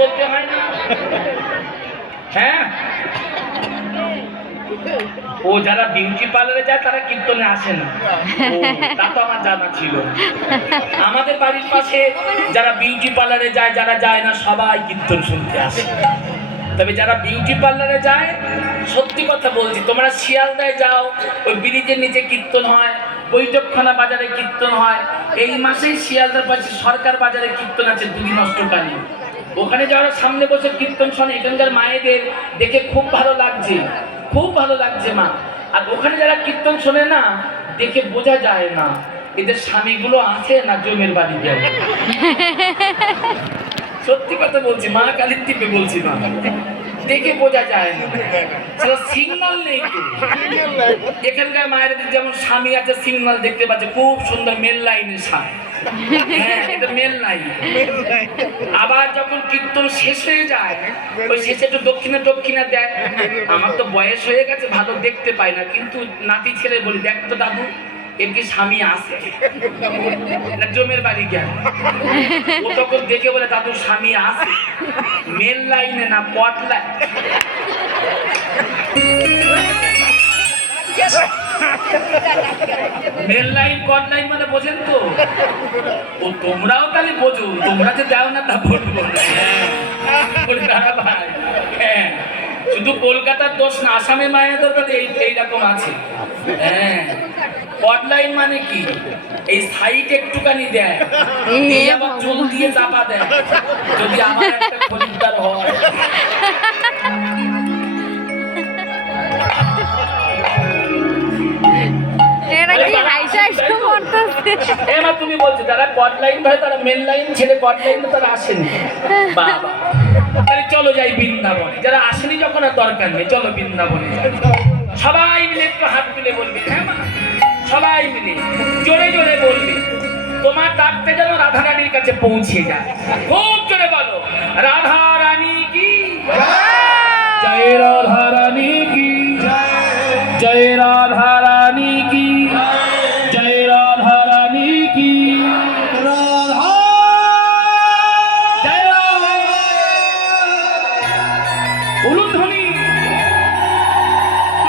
বলতে হয় না? হ্যাঁ, ও যারা বিউটি পার্লারে যায় তারা কীর্তনে আসে না। তা তো আমার জানা ছিল। আমাদের বাড়ির পাশে যারা বিউটি পার্লারে যায়, যারা যায় না, সবাই কীর্তন শুনতে আসে। তবে যারা বিউটি পার্লারে যায়, সত্যি কথা বলছি, তোমরা শিয়ালদায় যাও, ওই ব্রিজের নিচে কীর্তন হয়, বৈঠকখানা বাজারে কীর্তন হয়। এই মাসেই শিয়ালদার পাশে সরকার বাজারে কীর্তন আছে, দুদিন অষ্টকালী। ওখানে যারা সামনে বসে কীর্তন শোনে, এখানকার মায়েদের দেখে খুব ভালো লাগছে, খুব ভালো লাগছে মা। আর ওখানে যারা কীর্তন শোনে না, দেখে বোঝা যায় না এদের স্বামীগুলো আছে না জমের বাড়ি গেল। সত্যি কথা বলছি, মা কালীর টিপে বলছি না, দেখে বোঝা যায় না, সিগন্যাল নেই তো। এখানকার মায়ের যেমন স্বামী আছে, সিগন্যাল দেখতে পাচ্ছে, খুব সুন্দর মেল লাইনের স্বামী। হ্যাঁ, এটা মেল লাইন। আবার যখন কীর্তন শেষ হয়ে যায়, ওই শেষে একটু দক্ষিণে দক্ষিণে দেয়। আমার তো বয়স হয়ে গেছে, ভালো দেখতে পাই না, কিন্তু নাতি ছেলে বলি, দেখ তো দাদু, এর কি স্বামী আছে? জমের বাড়ি গেল, ও তখন দেখে বলে, দাদুর স্বামী আছে, মেল লাইনে না পট লাইন। মেল লাইন কট লাইন মানে বোঝেন তো? ও তোমরাও তাহলে বোঝো, তোমরা যে দাও না তা বলবো। ভাই, হ্যাঁ, শুধু কলকাতার দোষ না, আসামে মায়েদের এইরকম আছে। হ্যাঁ, কট লাইন মানে কি? এই সাইড একটুখানি দেয়, আবার চুল দিয়ে চাপা দেয়, যদি আমার একটা খরিদ্দার হয়। তুমি বলছো যারা কট লাইন ভাই তারা মেন লাইন ছেড়ে কট লাইন তারা আসেনি। বাবা, তাহলে চলো যাই বৃন্দাবনে। যারা আসেনি যখন আর দরকার নেই, চলো বৃন্দাবনে। সবাই মিলে একটু হাত তুলে বলবি, হ্যাঁ মা, সবাই মিলে জোরে জোরে বলবি, তোমার ডাকতে যেন রাধারানীর কাছে পৌঁছে যায়। খুব জোরে বলো, রাধা